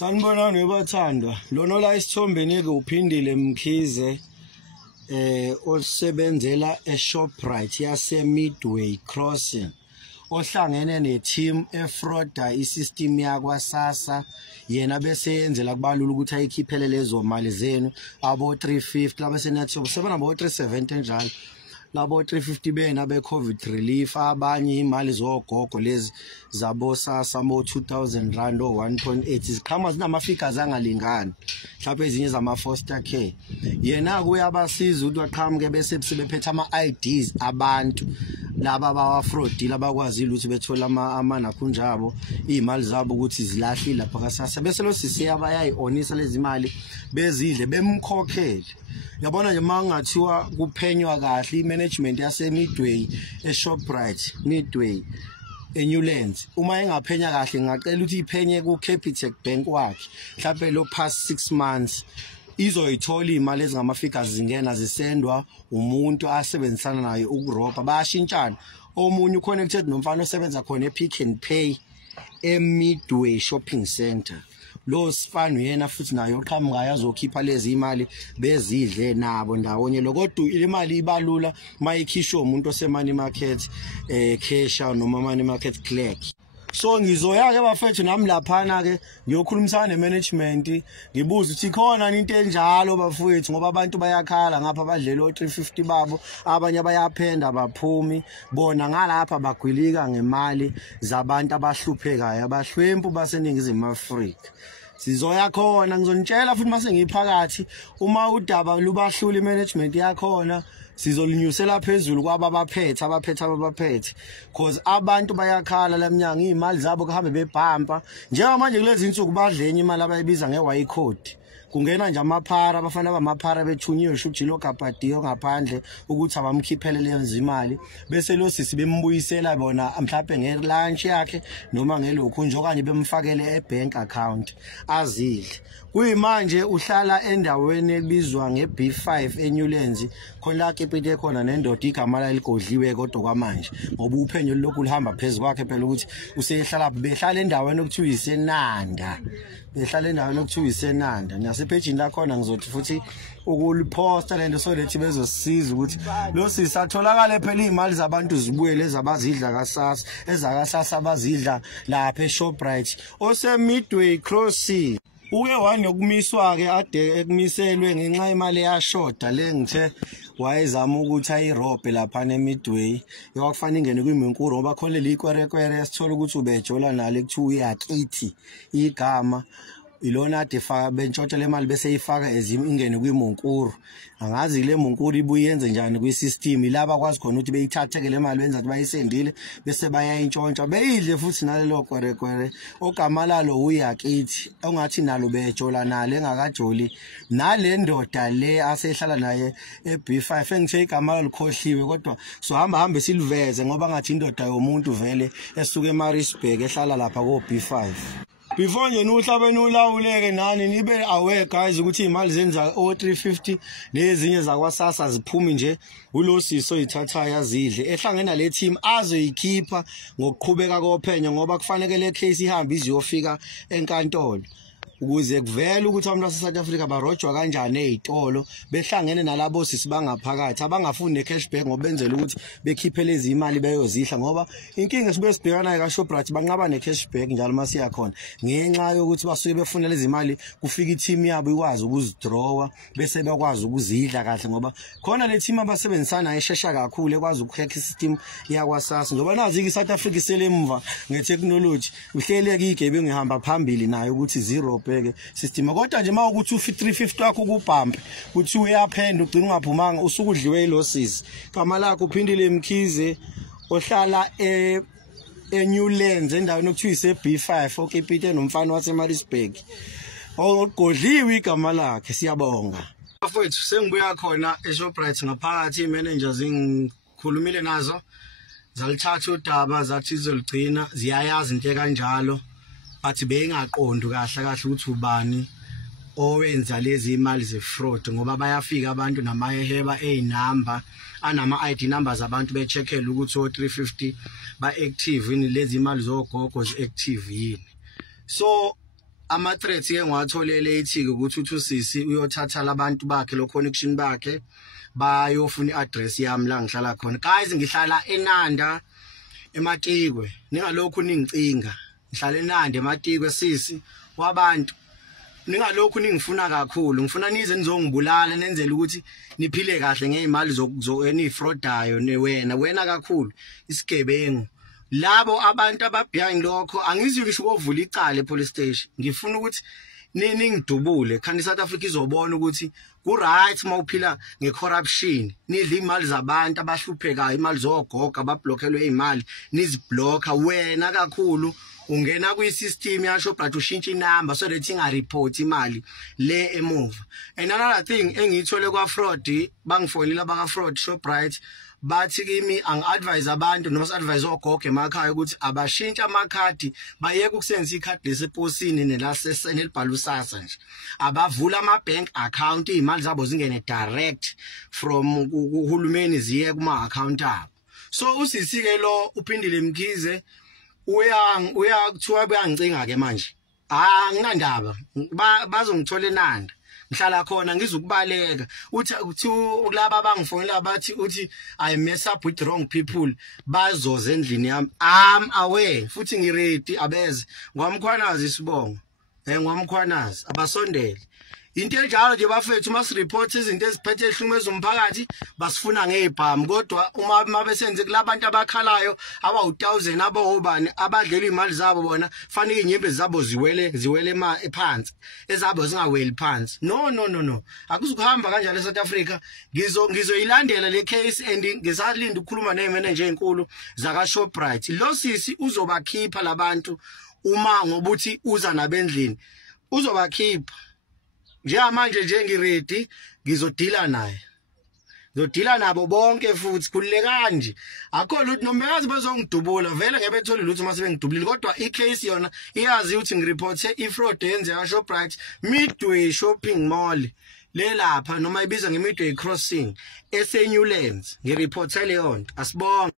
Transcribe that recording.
Sanibonani bathandwa. Lona la isithombeni ke uphindile Mkhize osebenzela eShoprite yase Midway Crossing. Ohlangene neteam efrauda isystem yakwa SASSA yena bese yenzela kubalula ukuthi ayikhiphele lezo mali zenu abo 350 labesenathi sebona abo 370 njalo labo 350 bena be COVID relief abanye imali zogogo lezi zabo SASSA mo 2000 rand o 1.8 izikhama zinama figures angalingani mhlawumbe ezinye zama foster care yena kuyabasiza ukuthi waqhamuke bese sebephethe ama IDs abantu laba bawafraudile abakwazile ukuthi bethola amana kunjabo imali zabo ukuthi zilahlile lapha kaSASSA bese lo sisi abayayionisa lezi imali bezidle bemkhokhele. Yabona nje mangathiwa kuphenywa kahle imanagement yase Midway eShoprite Midway eNewlands uma engaphenya kahle ngicela ukuthi iphenye ku Capitec Bank wakhe mhlawumbe lo past 6 months izoyithola imali ezingama figures zingena zisendwa umuntu asebenzisana naye ukuroba bayashintshana omunye uconnected nomfana osebenza khona ePick n Pay eMidway Shopping Center. Lo sifana yena futhi naye oqhamuka yazokhipha lezi imali bezidle nabo ndawonye lokodwa imali ibalula mayikhishwa umuntu osemoney market cashier noma money market clerk. So ngizoya ke bafethu nami laphana ke ngiyokhulumisana nemanagement ngibuza ukuthi khona into enjalo bafethu ngoba abantu bayakhala ngapha badlela o 350 babo abanye bayaphenda abaphumi bona ngalapha bagwilika ngemali zabantu abahluphekayo abahlwempu baseningizimu Afrika. Sizoya khona ngizonitshela futhi mase ngiphakathi uma udaba lubahlula imanagement yakhona sizolinyusela phezulu kwabaphethe cause abantu bayakhala lamnyanga imali zabo kuhambe bebhampa njengamanje kulezi insuku badlenye imali abayibiza ngeY code kungena nje amaphara abafana bamaphara bethunyiwe shujilo kapadiyo ngaphandle ukuthi abamkhiphele leyo imali bese lo sisi bembuyisela bona mhlawumbe ngelunch yakhe noma ngelokhu nje okanye bemfakele ebank account azidle. Kuyimanje uhlala endaweni ebizwa ngeB5 eNewlands khona la kepete khona nendoda igama la ligodliwe kodwa kwamanje ngoba uphenyo lokhu lihamba phezulu kwakhe phela ukuthi usehlala behlala endaweni okuthiwa iSenanda nasepagini la khona ngizothi futhi ukuliposta lento so lethi bezosisiza ukuthi lo sisatholakala phela imali zabantu zibuye lezi abazidla kaSASSA ezakaSASSA abazidla lapha eShoprite ose Midway Crossing. Uke wanokumiswa ke ade ekumiselwe ngenxa imali yashoda le ngithe wayezama ukuthi ayirobe lapha eMidway yakufana ingene kwiMenkuru ngoba khona likwerekwere esithola ukuthi ubejola nalo ekuthiwa uyakithi igama ilona ade faka bentshontsha le mali bese ifaka ingene kwiMenkuru angazi le Menkuru ibuye yenze njani kwisystem laba kwazi khona ukuthi beyithathe ke le mali benza ukuthi bayisendile bese bayayintshontsha beyidle futhi nalelo kwerekwere ogama lalo uyakithi ongathi nalo bejola nalo engakajoli nale ndoda le asehlala naye eB5 engithe igama lalikhohliwe kodwa so hamba siliveze ngoba ngathi indoda yomuntu vele esuka eMaritzburg ehlala lapha ko B5. Before nje nuhlabeni ulawuleke nani nibe aware guys ukuthi imali zenza o 350 nezinye zakwaSASSA ziphumi nje ulosiso ithathayo azidle ehlangena le team azoyikhipha ngokuqhubeka kophenyo ngoba kufanele le case ihambe iziyofika enkantolo ukuze kuvele ukuthi abantu baseSouth Africa barojwa kanjani ezitolo behlangene nalabo sisi bangaphakathi abangafuni necashback ngoba benzela ukuthi bekhiphe lezi imali beyozihla ngoba inkinga sibe sibhekana kaShoprite banqaba necashback njalo masiya khona ngenxa yokuthi basuke befuna lezi imali kufika iteam yabo ikwazi ukuzidrawa bese bekwazi ukuzidla kahle ngoba khona le team abasebenzisana eshesha kakhulu ekwazi ukuhack isystem yakwaSASSA ngoba nazi iSouth Africa iselemva ngetechnology uhleleke igebe ngihamba phambili nayo ukuthi zero system kodwa nje mawukuthi u350 wakho kubhampe uthi uyaphenda ugcina ungaphumanga usukudliwe ilosses igama lakho uphindile Mkhize ohlala eNewlands endaweni okuthiwa iseB5 okepite nomfana waseMaritzburg ogodliwe igama lakhe siyabonga bafethu sengibuya khona eShoprite ngaphakathi imanagers ngikhulumile nazo zalithatha udaba zathi izoligcina ziyayazi into kanjalo bathi bengaqondi kahle ukuthi ubani owenza lezi imali zefraud ngoba bayafika abantu namaheba einumber anama ID numbers abantu becheckela ukuthi o 350 ba active ini lezi imali zogogo zi active yini. So ama threats ke ngwatholele ethi ukuthi uthusisi uyothatha labantu bakhe lo connection bakhe bayofuna iaddress yami la ngihlala khona. Guys, ngihlala eNanda eMatikwe. Ningalokhu ningicinga. Ngihlala eNanda eMatikwe sisi wabantu. Ningalokhu ningifuna kakhulu. Ngifuna nize nizongibulala nenzele ukuthi niphile kahle ngeimali enifraudayo wena kakhulu isigebengu. Labo abantu ababhiyangi lokho angizi ngisho ukuvula icala epolice station. Ngifuna ukuthi ningidubule khani South Africa izobona ukuthi ku right mawuphila ngecorruption, nidla imali zabantu abahluphekayo, imali zogoga abablockelwe imali, niziblocker wena kakhulu. Ungena kwi-system ya Shoprite ushintsha inamba so that inga-report imali le emuva. And another thing engiyithole kwa fraud, bangifonela baka fraud Shoprite bathi kimi angi-advise abantu noma si-advise ogogo emakhaya ukuthi abashintsha amakhadi bayeke ukusebenzisa ikhadi leseposini nelibhala usasa nje. Abavula ama-bank account, iy'mali zabo zingene direct from uhulumeni ziye kuma-account abo. So usisi-ke lo uphindile Mkhize uyakuthiwa buyangicinga ke manje. Nginandaba bazongithola eNanda. Ngihlala khona ngizukubaleka. Uthi laba abangifonela bathi uthi I mess up with wrong people bazoze endlini yami. I'm aware futhi ngiready abeze. Ngwamkhwanazi isibongo. Ngwamkhwanazi abasondele. Into enjalo nje bafethu mas report izinto eziphethe ehlumeza umphakathi basifuna ngeibhamu, kodwa uma besenze kulabantu abakhalayo aba1000 abobani abadlela imali zabo bona fanele inyembe zabo ziwele phansi ezabo zingaweli phansi. No akuzukuhamba kanjalo eSouth Africa. Ngizoyilandela le case and ngisalinda ukukhuluma nemanager enkulu zaka Shoprite. Lo sisi uzobakhipha labantu uma ngobuthi uza nabendlini uzobakhipha. Njengamanje nje ngiready ngizodila naye. Ngizodila nabo bonke futhi kulile kanje. Akho lutho nomekazi bazongidubula vele ngebethole lutho mase bengidubulile, kodwa icase yona iyazi ukuthi ngireporte ifraud yenzeka Shoprite Midway Shopping Mall le lapha noma ibiza ngeMidway Crossing eseNewlands. Ngireportele yonke. Asibonge.